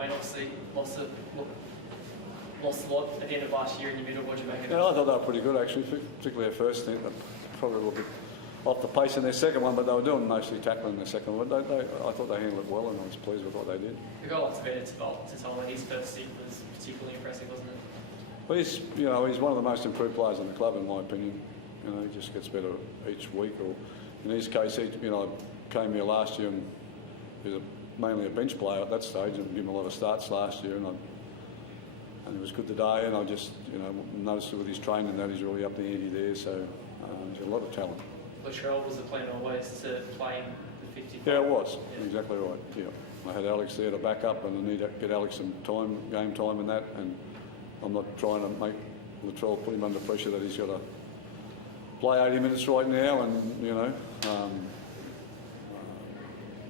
Wayne? Obviously lost a lot at the end of last year in your middle. What do you make of it? Yeah, I thought they were pretty good actually, particularly their first thing. Probably a little bit off the pace in their second one, but they were doing mostly tackling in their second one. I thought they handled it well, and I was pleased with what they did. We got lots of Bennett to tell him his first stint was particularly impressive, wasn't it? Well, he's one of the most improved players in the club, in my opinion. He just gets better each week. Or in his case, he came here last year and he was mainly a bench player at that stage, and gave him a lot of starts last year, and it was good today. And I just noticed with his training that he's really up the ante there. So he's got a lot of talent. Latrell was the plan always to play in the 55. Yeah, it was. Exactly right. Yeah, I had Alex there to back up, and I need to get Alex some game time in that. And I'm not trying to make Latrell put him under pressure that he's got to play 80 minutes right now. And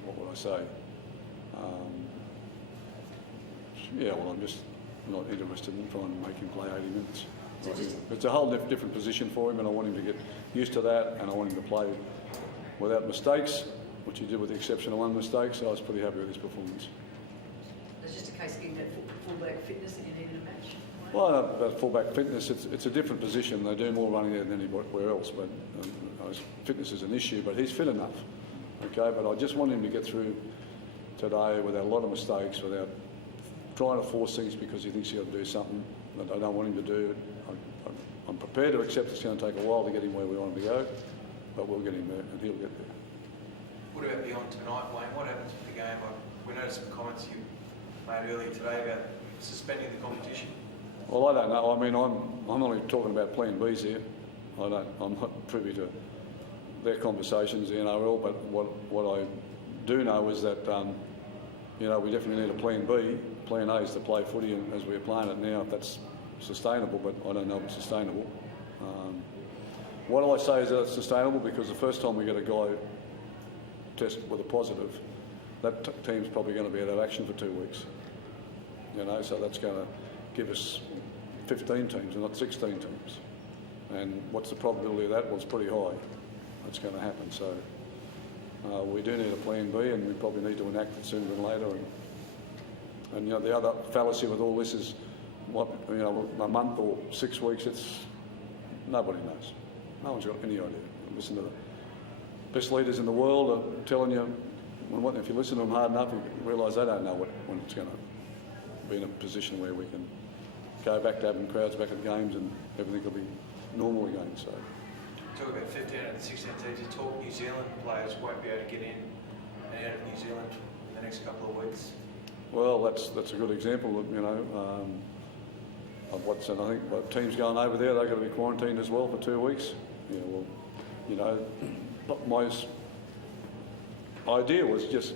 what would I say? I'm just not interested in trying to make him play 80 minutes. It's a whole different position for him, and I want him to get used to that, and I want him to play without mistakes, which he did with the exception of one mistake, so I was pretty happy with his performance. It's just a case of getting that fullback fitness that you need in a match. Well, about fullback fitness, it's a different position. They do more running there than anywhere else, but fitness is an issue, but he's fit enough, okay? But I just want him to get through today without a lot of mistakes, without trying to force things because he thinks he's got to do something that I don't want him to do. I'm prepared to accept it's going to take a while to get him where we want him to go, but we'll get him there and he'll get there. What about beyond tonight, Wayne? What happens with the game? We noticed some comments you made earlier today about suspending the competition. Well, I don't know. I mean, I'm only talking about Plan Bs here. I'm not privy to their conversations, the NRL, but what I do know is that we definitely need a Plan B. Plan A is to play footy as we're playing it now, if that's sustainable, but I don't know if it's sustainable. What do I say is that it's sustainable? Because the first time we get a guy test with a positive, that team's probably going to be out of action for 2 weeks. So that's going to give us 15 teams and not 16 teams. And what's the probability of that? Well, it's pretty high. That's going to happen. So we do need a Plan B, and we probably need to enact it sooner than later. And the other fallacy with all this is, a month or 6 weeks, nobody knows. No one's got any idea. Listen to the best leaders in the world are telling you, if you listen to them hard enough, you realise they don't know when it's going to be in a position where we can go back to having crowds back at games and everything will be normal again. So, talk about 15 out of the 16 teams. You talk New Zealand players won't be able to get in and out of New Zealand in the next couple of weeks. Well, that's a good example of what's. And I think teams going over there, they've got to be quarantined as well for 2 weeks. But my idea was just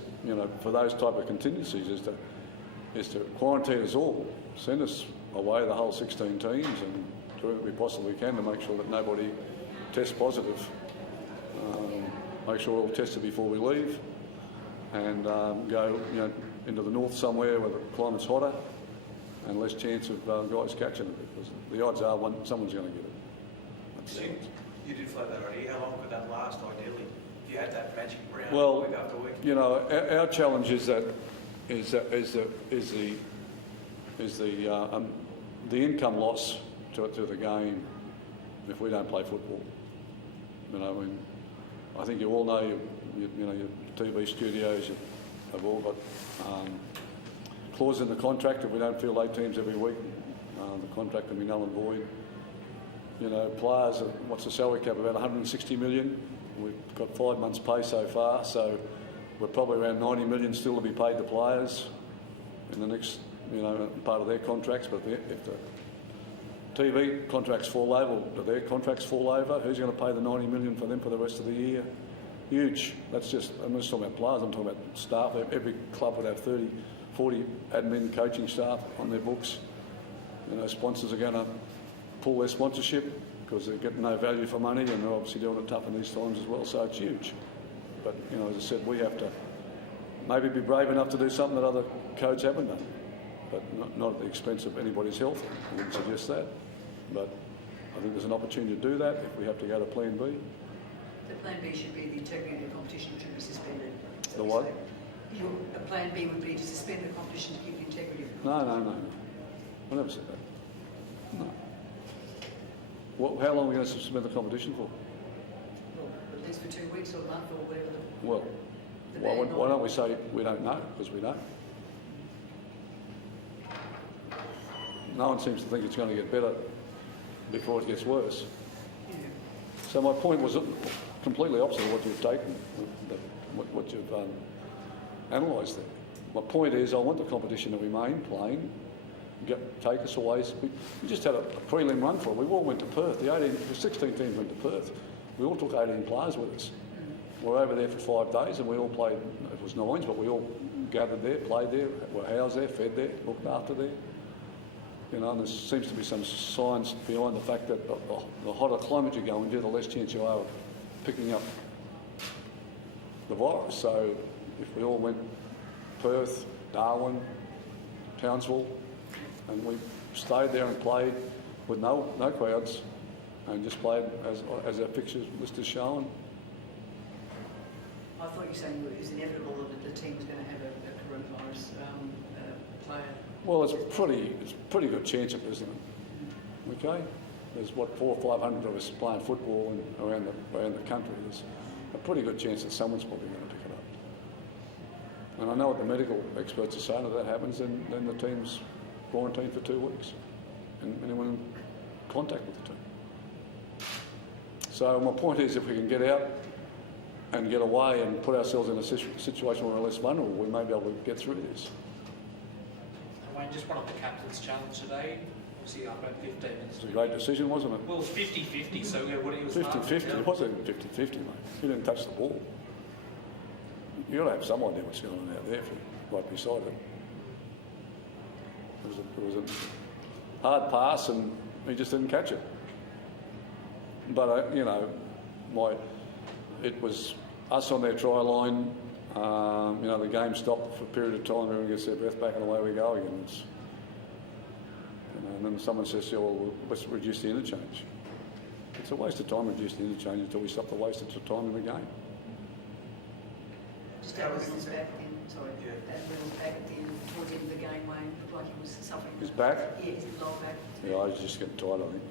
for those type of contingencies is to quarantine us all, send us away the whole 16 teams, and do everything we possibly can to make sure that nobody tests positive. Make sure we're all tested before we leave, and go into the north somewhere where the climate's hotter and less chance of guys catching it, because the odds are someone's going to get it. You did float that already. How long could that last, ideally, if you had that magic round week after week? Our challenge is the income loss to the game if we don't play football. I think you all know your TV studios have all got clauses in the contract. If we don't field 8 teams every week, the contract can be null and void. Players, what's the salary cap? About 160 million. We've got 5 months' pay so far, so we're probably around 90 million still to be paid to players in the next, part of their contracts. But if the TV contracts fall over, do their contracts fall over? Who's going to pay the 90 million for them for the rest of the year? Huge. I'm just talking about players. I'm talking about staff. Every club would have 30, 40 admin coaching staff on their books. Sponsors are going to pull their sponsorship because they're getting no value for money, and they're obviously doing it tough in these times as well, so it's huge. But, as I said, we have to maybe be brave enough to do something that other codes haven't done, but not at the expense of anybody's health. I wouldn't suggest that. But I think there's an opportunity to do that if we have to go to Plan B. The Plan B should be the integrity of the competition should be suspended. The what? The plan B would be to suspend the competition to keep the integrity of the No, competition. no, no, no. I never said that. No. How long are we going to suspend the competition for? Well, at least for 2 weeks or a month or whatever. Well, why don't we say we don't know, because we don't. No one seems to think it's going to get better before it gets worse. So my point was completely opposite of what you've taken, what you've analysed there. My point is I want the competition to remain playing, take us away. We just had a prelim run for it. We all went to Perth. The 16 teams went to Perth. We all took 18 players with us. We were over there for 5 days and we all played, it was nines, but we all gathered there, played there, were housed there, fed there, looked after there. You know, and there seems to be some science behind the fact that the hotter climate you go into, the less chance you are of picking up the virus. So if we all went Perth, Darwin, Townsville, and we stayed there and played with no crowds and just played as our fixture list is showing. I thought you were saying it was inevitable that the team was going to have a coronavirus player. Well, it's a pretty good chance of it, isn't it? Okay? There's 400 or 500 of us playing football around the country. There's a pretty good chance that someone's probably going to pick it up. And I know what the medical experts are saying. If that happens, then the team's quarantined for 2 weeks. And anyone in contact with the team. So my point is, if we can get out and get away and put ourselves in a situation where we're less vulnerable, we may be able to get through this. Wayne, just one on the captain's challenge today. Obviously, up at 15 minutes. It was a great decision, wasn't it? Well, it was 50-50, so yeah, what he was 50-50, it wasn't 50-50, mate. He didn't touch the ball. You've got to have some idea what's going on out there right beside it. It was a hard pass and he just didn't catch it. But, it was us on their try line. The game stopped for a period of time, everyone gets their breath back and away we go again. And then someone says, well, let's reduce the interchange. It's a waste of time to reduce the interchange until we stop the waste of time in the game. Just that was back then, sorry. That was back at the end, towards the end of the game, Wayne, looked like he was suffering. His back? Yeah, his lower back. Yeah, I was just getting tired, I think.